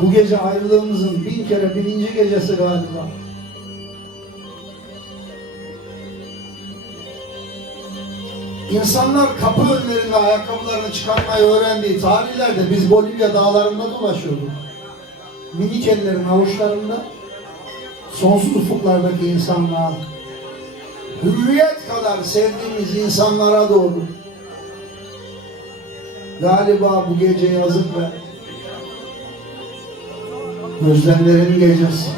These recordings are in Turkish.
Bu gece ayrılığımızın 1000 kere 1000. gecesi galiba. İnsanlar kapı önlerinde ayakkabılarını çıkarmayı öğrendiği tarihlerde biz Bolivya dağlarında dolaşıyorduk. Minik ellerin avuçlarında sonsuz ufuklardaki insanlığa, hürriyet kadar sevdiğimiz insanlara doğru. Galiba bu gece yazık ve özlemlerin gecesi.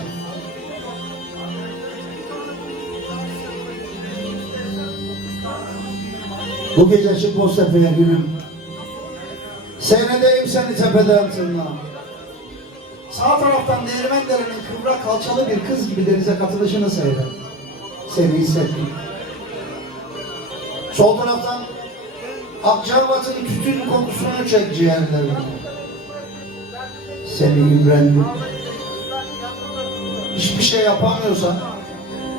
Bu gece çık Boztepe'ye gülüm. Seyredeyim seni tepeden tırnağa. Sağ taraftan Değirmendere'nin kıvrak kalçalı bir kız gibi denize katılışını seyret. Seni hissettim. Sol taraftan Akçabat'ın tütün kokusunu çek ciğerlerine. Seni imrendim. Hiçbir şey yapamıyorsan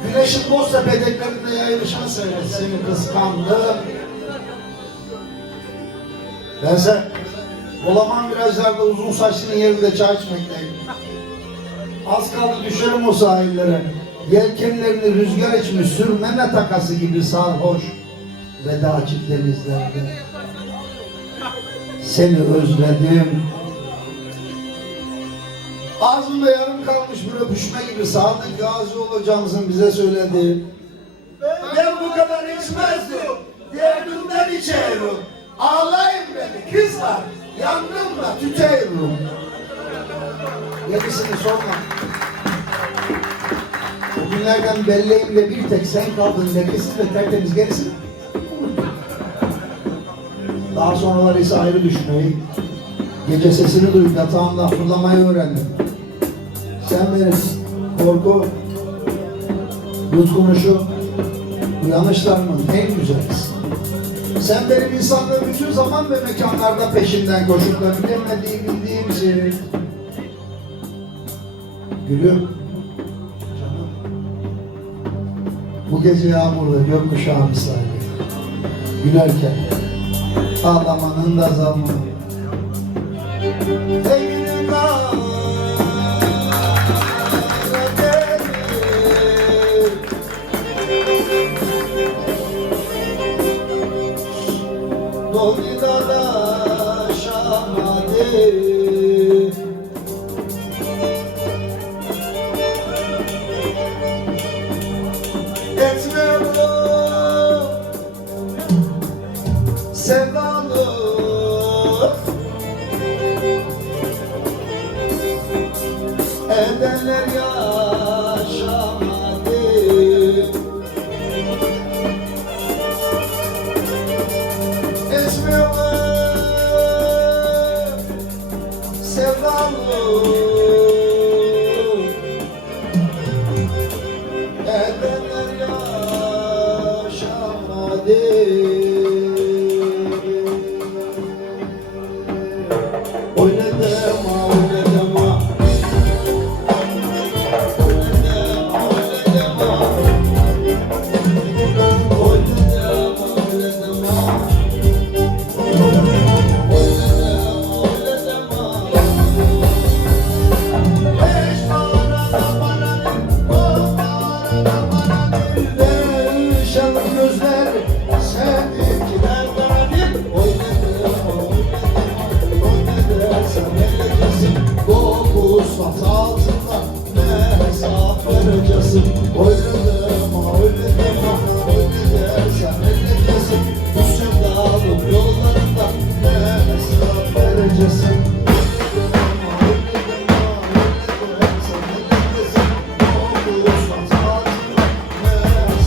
güneşin Boztepe eteklerinde yayılışını seyret. Seni kıskandım. Bense Bolaman virajlarda uzun saçlının yerinde çay içmekteyim. Az kaldı düşerim o sahillere. Yelkenlerini rüzgar içmiş sürmene takası gibi sarhoş vedacı denizlerde. Seni özledim. Ağzımda yarım kalmış bir öpüşme gibi Sadık Gazi olacağımızın bize söyledi. Ben bu kadar içmezdim. Derdimden içerim. Ağlayın beni kızlar. Yangınla tüterim. Gerisini sorma. O günlerden belleğimle bir tek sen kaldın. Lekesiz ve tertemiz gerisini. Daha sonraları ise ayrı düşmeyi, gece sesini duyup yatağımda fırlamayı öğrendim. Sen benim korku, yutkunuşu, uyanışlarımın en güzelisin. Sen benim insanlığım bütün zaman ve mekanlarda peşinden koşup da bildiğim şey. Gülüm, canım, bu gece yağmurda gökkuşağı misali, gülerken ağlamanın da zamanı. Ey gülüm Dolida da şamade etme bu sevdalı edenler yaşamadı. Sevdalı edenler yaşamadı. Oynadım, oynadım. Oynadım, oynadım, oynadım, sen ellecesin. Bu sevdalım yollarında ne hesap vereceksin. Oynadım, sen ellecesin. Olursan saatinde ne hesap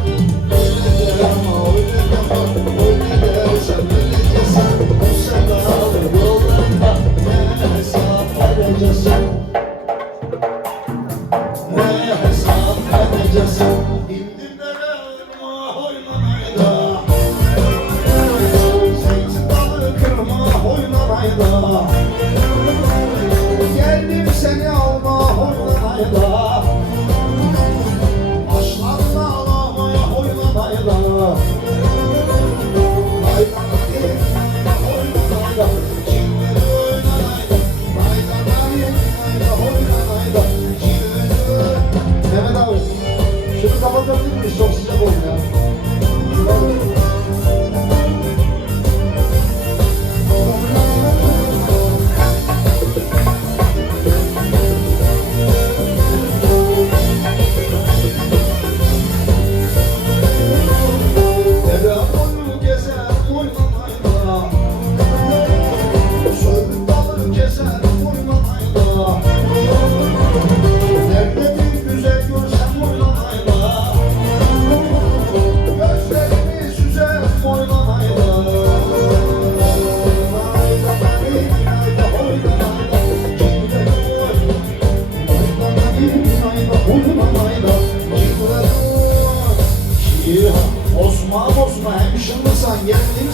vereceksin. Oynadım, oynadım, sen ellecesin. Bu sevdalım yollarında ne hesap vereceksin. İndim derema oynamayda, zeytin dalı kırma oynamayda, geldim seni alma oynamayda, başlarına ağlamaya oynamayda, oynamayda, oynamayda, kimleri oynamayda, geldim